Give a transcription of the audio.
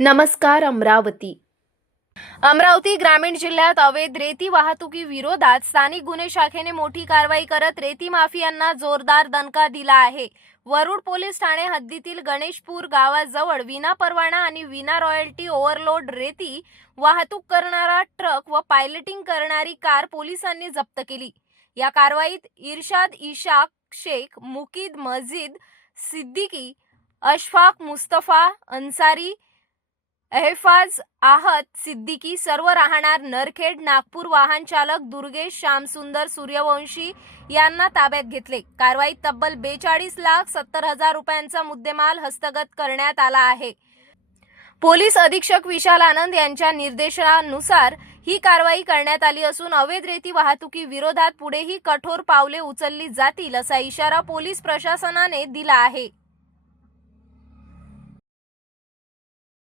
नमस्कार अमरावती ग्रामीण जिल्ह्यात अवैध रेती वाहतुकी विरोधात स्थानिक गुन्हे शाखेने मोठी कारवाई करत रेती माफियांना जोरदार दणका दिला आहे। वरुड पोलीस ठाणे हद्दीतील गणेशपूर गावाजवळ विना परवाना आणि विना रॉयल्टी ओव्हरलोड रेती वाहतूक करणारा ट्रक व पायलटिंग करणारी कार पोलिसांनी जप्त केली। या कारवाईत इर्शाद इशाक शेख, मुकीद मजीद सिद्दीकी, अशफाक मुस्तफा अन्सारी, एहफाज आहत सिद्दीकी सर्व राहणार नरखेड नागपूर वाहन चालक दुर्गेश श्यामसुंदर सूर्यवंशी यांना ताब्यात घेतले। कारवाईत तब्बल 42,70,000 रुपयांचा मुद्देमाल हस्तगत करण्यात आला आहे। पोलीस अधीक्षक विशाल आनंद यांच्या निर्देशानुसार ही कारवाई करण्यात आली असून अवैध रेती वाहतुकी विरोधात पुढेही कठोर पावले उचलली जातील असा इशारा पोलीस प्रशासनाने दिला आहे।